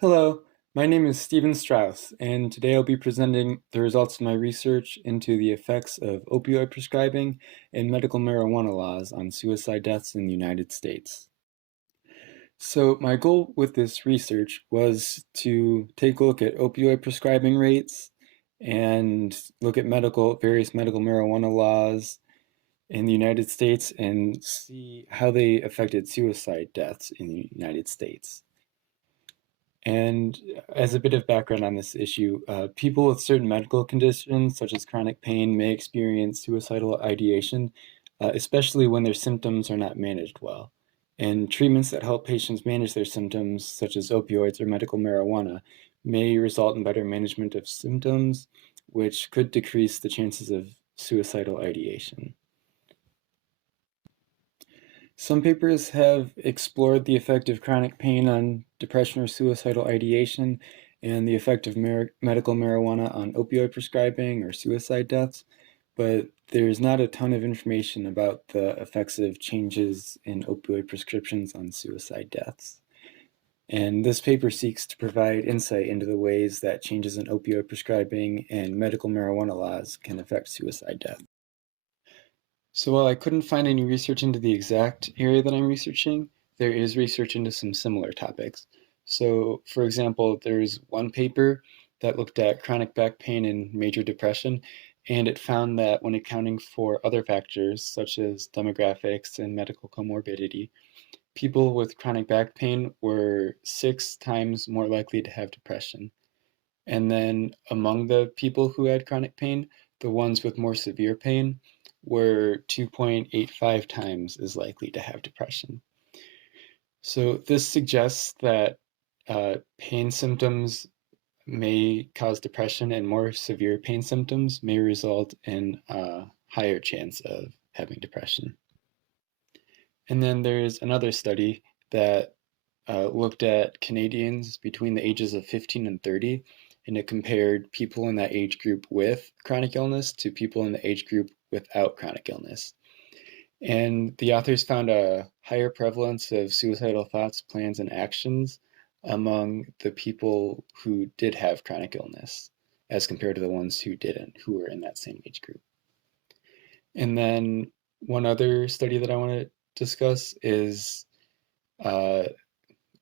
Hello, my name is Stephen Strouse, and today I'll be presenting the results of my research into the effects of opioid prescribing and medical marijuana laws on suicide deaths in the United States. So my goal with this research was to take a look at opioid prescribing rates and look at various medical marijuana laws in the United States and see how they affected suicide deaths in the United States. And as a bit of background on this issue, people with certain medical conditions, such as chronic pain, may experience suicidal ideation, especially when their symptoms are not managed well. And treatments that help patients manage their symptoms, such as opioids or medical marijuana, may result in better management of symptoms, which could decrease the chances of suicidal ideation. Some papers have explored the effect of chronic pain on depression or suicidal ideation and the effect of medical marijuana on opioid prescribing or suicide deaths, but there's not a ton of information about the effects of changes in opioid prescriptions on suicide deaths. And this paper seeks to provide insight into the ways that changes in opioid prescribing and medical marijuana laws can affect suicide death. So while I couldn't find any research into the exact area that I'm researching, there is research into some similar topics. So for example, there's one paper that looked at chronic back pain and major depression, and it found that when accounting for other factors such as demographics and medical comorbidity, people with chronic back pain were 6 times more likely to have depression. And then among the people who had chronic pain, the ones with more severe pain were 2.85 times as likely to have depression. So this suggests that pain symptoms may cause depression, and more severe pain symptoms may result in a higher chance of having depression. And then there's another study that looked at Canadians between the ages of 15 and 30, and it compared people in that age group with chronic illness to people in the age group without chronic illness. And the authors found a higher prevalence of suicidal thoughts, plans, and actions among the people who did have chronic illness as compared to the ones who didn't, who were in that same age group. And then one other study that I want to discuss is uh,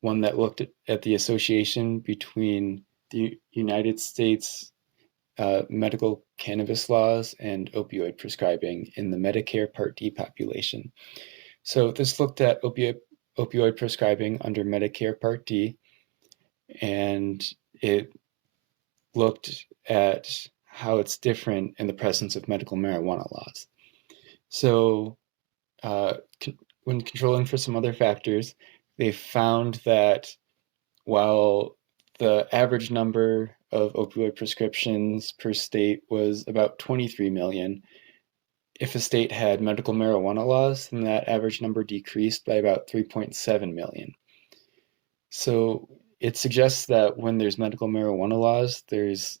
one that looked at the association between the United States medical cannabis laws and opioid prescribing in the Medicare Part D population. So this looked at opioid prescribing under Medicare Part D, and it looked at how it's different in the presence of medical marijuana laws. So when controlling for some other factors, they found that while the average number of opioid prescriptions per state was about 23 million, if a state had medical marijuana laws, then that average number decreased by about 3.7 million. So it suggests that when there's medical marijuana laws, there's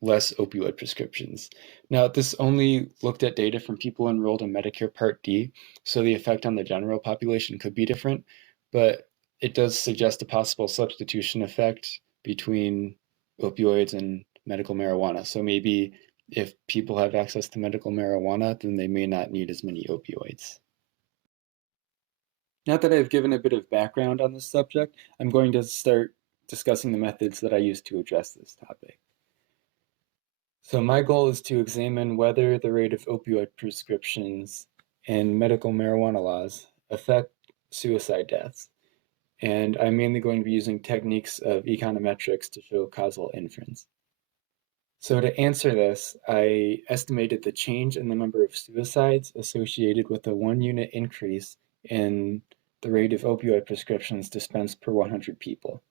less opioid prescriptions. Now, this only looked at data from people enrolled in Medicare Part D, so the effect on the general population could be different, but it does suggest a possible substitution effect between opioids and medical marijuana. So maybe if people have access to medical marijuana, then they may not need as many opioids. Now that I've given a bit of background on this subject, I'm going to start discussing the methods that I use to address this topic. So my goal is to examine whether the rate of opioid prescriptions and medical marijuana laws affect suicide deaths. And I'm mainly going to be using techniques of econometrics to show causal inference. So to answer this, I estimated the change in the number of suicides associated with a 1 unit increase in the rate of opioid prescriptions dispensed per 100 people.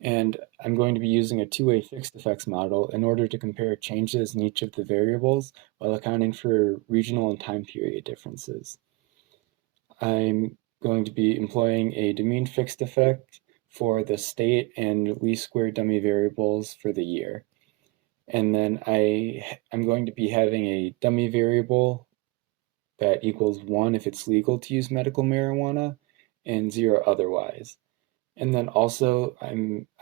And I'm going to be using a two-way fixed effects model in order to compare changes in each of the variables while accounting for regional and time period differences. I'm going to be employing a mean fixed effect for the state and least square dummy variables for the year. And then I'm going to be having a dummy variable that equals 1 if it's legal to use medical marijuana and 0 otherwise. And then also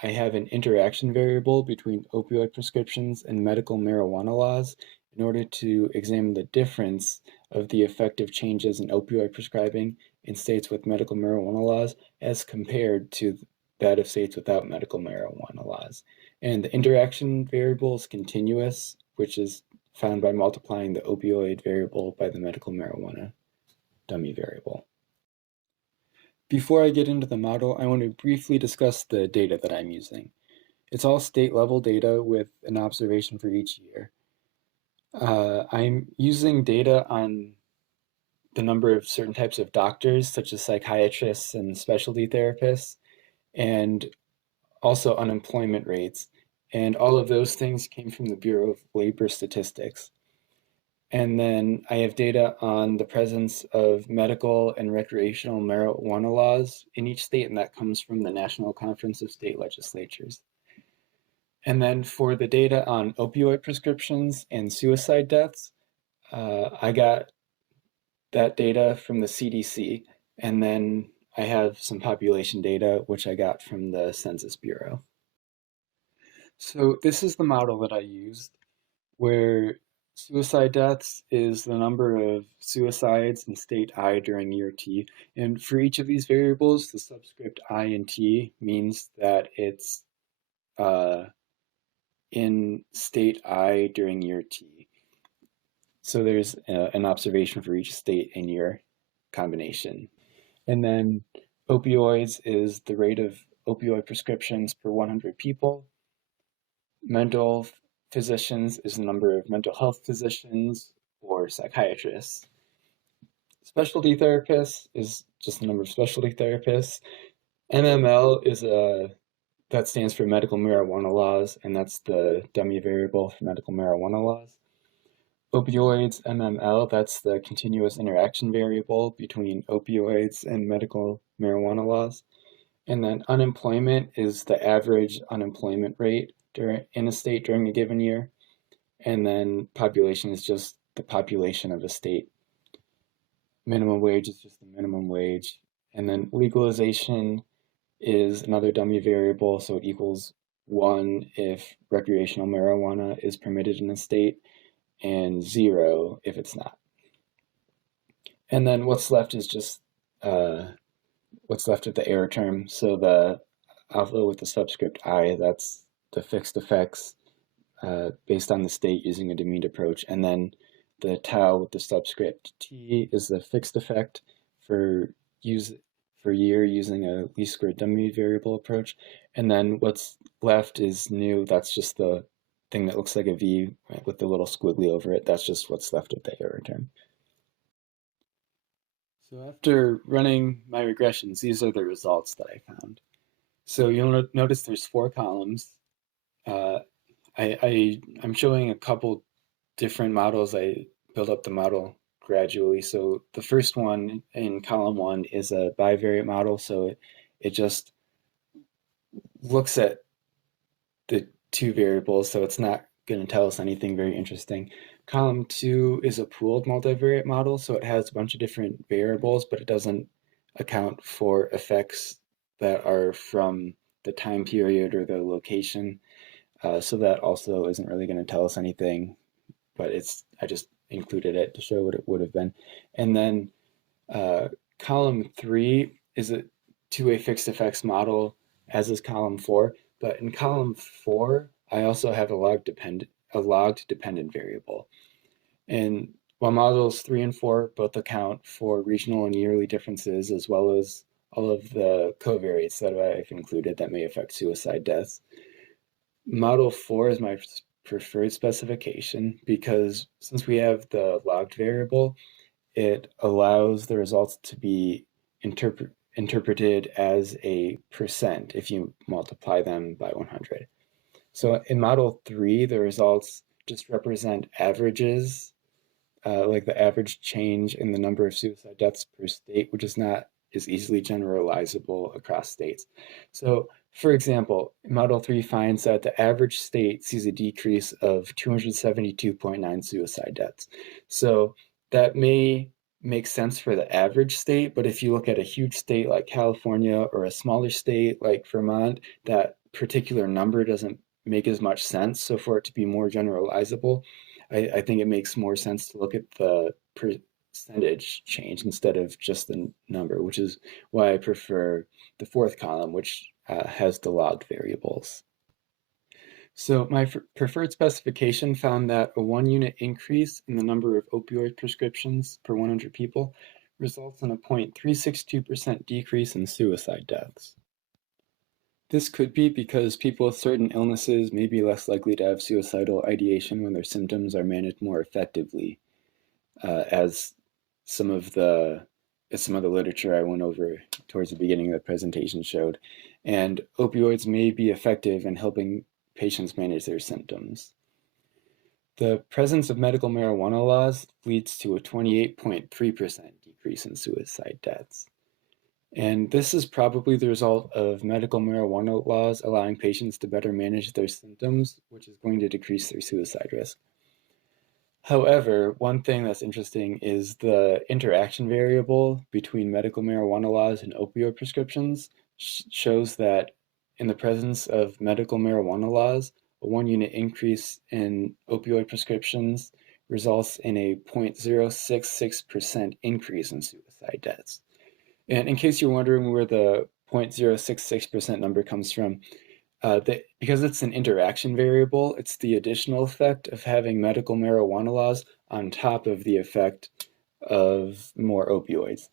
I have an interaction variable between opioid prescriptions and medical marijuana laws in order to examine the difference of the effective changes in opioid prescribing in states with medical marijuana laws as compared to that of states without medical marijuana laws. And the interaction variable is continuous, which is found by multiplying the opioid variable by the medical marijuana dummy variable. Before I get into the model, I want to briefly discuss the data that I'm using. It's all state level data with an observation for each year. I'm using data on the number of certain types of doctors, such as psychiatrists and specialty therapists, and also unemployment rates. And all of those things came from the Bureau of Labor Statistics. And then I have data on the presence of medical and recreational marijuana laws in each state, and that comes from the National Conference of State Legislatures. And then for the data on opioid prescriptions and suicide deaths, I got that data from the CDC. And then I have some population data, which I got from the Census Bureau. So this is the model that I used, where suicide deaths is the number of suicides in state I during year T. And for each of these variables, the subscript I and T means that it's uh, in state I during year T. So there's an observation for each state in your combination. And then opioids is the rate of opioid prescriptions per 100 people. Mental physicians is the number of mental health physicians or psychiatrists. Specialty therapists is just the number of specialty therapists. MML is that stands for medical marijuana laws, and that's the dummy variable for medical marijuana laws. Opioids, MML, that's the continuous interaction variable between opioids and medical marijuana laws. And then unemployment is the average unemployment rate in a state during a given year. And then population is just the population of a state. Minimum wage is just the minimum wage. And then legalization is another dummy variable, so it equals 1 if recreational marijuana is permitted in a state, and 0 if it's not. And then what's left is just what's left of the error term. So the alpha with the subscript I, that's the fixed effects based on the state using a demeaned approach. And then the tau with the subscript T is the fixed effect for year using a least squared dummy variable approach. And then what's left is new. That's just the thing that looks like a V with the little squiggly over it. That's just what's left of the error term. So after running my regressions, these are the results that I found. So you'll notice there's 4 columns. I'm showing a couple different models. I build up the model gradually. So the first one in column 1 is a bivariate model. So it just looks at the 2 variables. So it's not going to tell us anything very interesting. Column 2 is a pooled multivariate model. So it has a bunch of different variables, but it doesn't account for effects that are from the time period or the location. So that also isn't really going to tell us anything, but I just included it to show what it would have been. And then column 3 is a two-way fixed effects model, as is column 4. But in column 4, I also have a logged dependent variable. And while models 3 and 4 both account for regional and yearly differences, as well as all of the covariates that I've included that may affect suicide deaths, Model 4 is my preferred specification because since we have the logged variable, it allows the results to be interpreted as a percent if you multiply them by 100. So in Model 3, the results just represent averages, like the average change in the number of suicide deaths per state, which is not as easily generalizable across states. So for example, Model 3 finds that the average state sees a decrease of 272.9 suicide deaths. So that may makes sense for the average state, but if you look at a huge state like California or a smaller state like Vermont, that particular number doesn't make as much sense. So for it to be more generalizable, I think it makes more sense to look at the percentage change instead of just the number, which is why I prefer the fourth column, which has the logged variables. So my preferred specification found that a 1 unit increase in the number of opioid prescriptions per 100 people results in a 0.362% decrease in suicide deaths. This could be because people with certain illnesses may be less likely to have suicidal ideation when their symptoms are managed more effectively, as some of the some of the literature I went over towards the beginning of the presentation showed. And opioids may be effective in helping patients manage their symptoms. The presence of medical marijuana laws leads to a 28.3% decrease in suicide deaths. And this is probably the result of medical marijuana laws allowing patients to better manage their symptoms, which is going to decrease their suicide risk. However, one thing that's interesting is the interaction variable between medical marijuana laws and opioid prescriptions shows that in the presence of medical marijuana laws, a 1 unit increase in opioid prescriptions results in a 0.066% increase in suicide deaths. And in case you're wondering where the 0.066% number comes from, because it's an interaction variable, it's the additional effect of having medical marijuana laws on top of the effect of more opioids.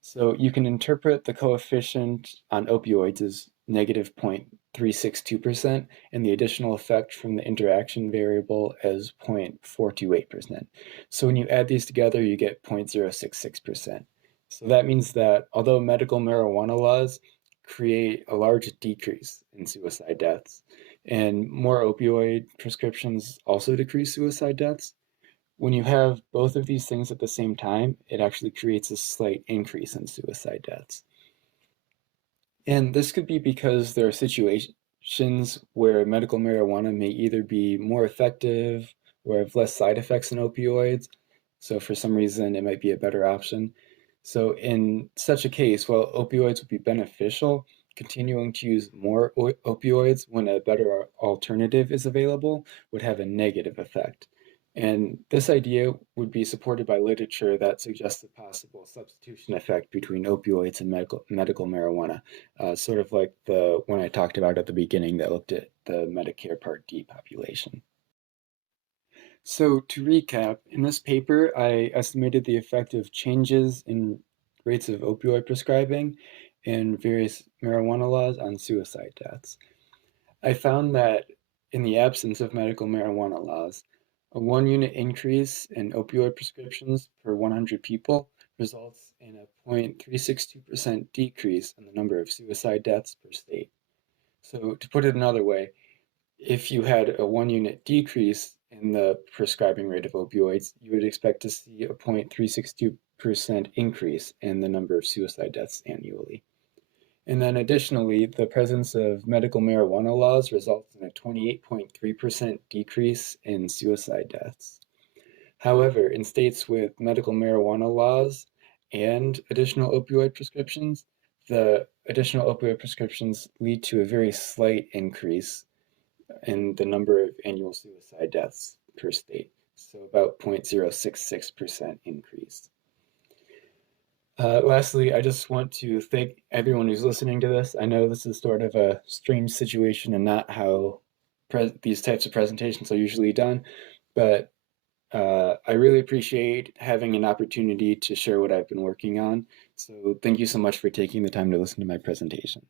So you can interpret the coefficient on opioids as negative 0.362% and the additional effect from the interaction variable as 0.428%. So when you add these together, you get 0.066%. So that means that although medical marijuana laws create a large decrease in suicide deaths, and more opioid prescriptions also decrease suicide deaths, when you have both of these things at the same time, it actually creates a slight increase in suicide deaths. And this could be because there are situations where medical marijuana may either be more effective or have less side effects than opioids. So for some reason, it might be a better option. So in such a case, while opioids would be beneficial, continuing to use more opioids when a better alternative is available would have a negative effect. And this idea would be supported by literature that suggests a possible substitution effect between opioids and medical marijuana, sort of like the one I talked about at the beginning that looked at the Medicare Part D population. So to recap, in this paper, I estimated the effect of changes in rates of opioid prescribing and various marijuana laws on suicide deaths. I found that in the absence of medical marijuana laws, a 1 unit increase in opioid prescriptions per 100 people results in a 0.362% decrease in the number of suicide deaths per state. So, to put it another way, if you had a 1 unit decrease in the prescribing rate of opioids, you would expect to see a 0.362% increase in the number of suicide deaths annually. And then additionally, the presence of medical marijuana laws results in a 28.3% decrease in suicide deaths. However, in states with medical marijuana laws and additional opioid prescriptions, the additional opioid prescriptions lead to a very slight increase in the number of annual suicide deaths per state, so about 0.066% increase. Lastly, I just want to thank everyone who's listening to this. I know this is sort of a strange situation and not how these types of presentations are usually done, but I really appreciate having an opportunity to share what I've been working on. So thank you so much for taking the time to listen to my presentation.